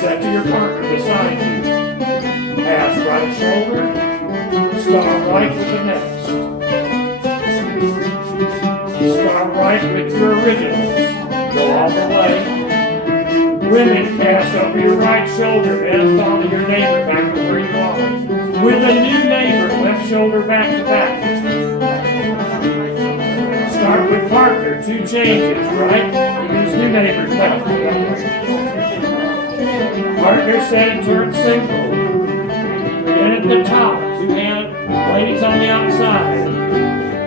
Set to your partner beside you. Pass right shoulder. Start right with the next. Start right with your originals. Go all the way. Women, cast over your right shoulder and follow your neighbor back to where you are. With a new neighbor, left shoulder back to back. Start with partner, 2 changes, right? Use new neighbors left. Partner set and turn single. Then at the top, 2 hand, ladies on the outside.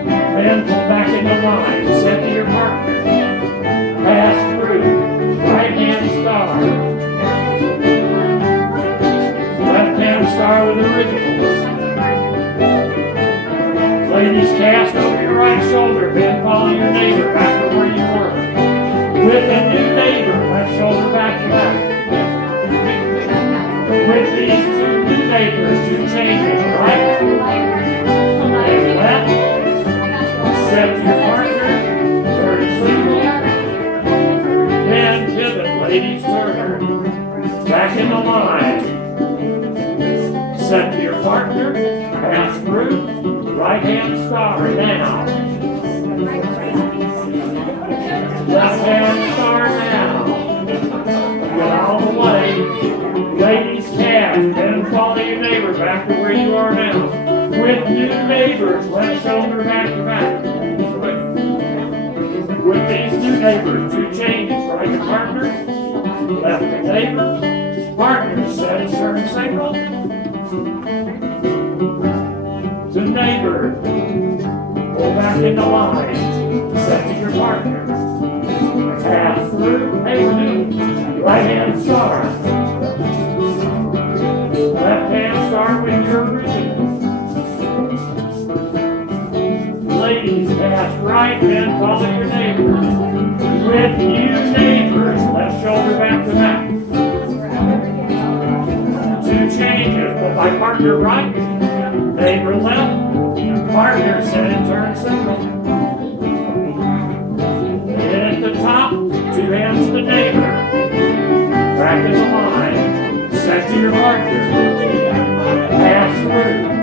Then pull back into line, set to your partner. Pass through, right hand star. Left hand star with originals. Ladies cast over your right shoulder, then follow your neighbor back to where you were. With a new neighbor, left shoulder back to back. With these 2 new neighbors, 2 changes, right? And left. Set to your partner, turn single. Then pivot, ladies turn. Back in the line. Set to your partner, pass through, right hand star now. Left hand star now. Get all the way. Ladies cast, then follow your neighbor back to where you are now. With new neighbors, left shoulder back to back. With these new neighbors, 2 changes, right to partner, left to neighbor, partner, set and turn single, to neighbor, pull back into line, set to your partner, pass through, hey, right hand star, left hand star with your original. Ladies, pass right, then follow your neighbor. With new neighbors, left shoulder back to back. 2 changes, but by partner right, neighbor left, partner set and turn single. Then at the top, 2 hands to neighbor. Back in the line, set to your partner. Pass through.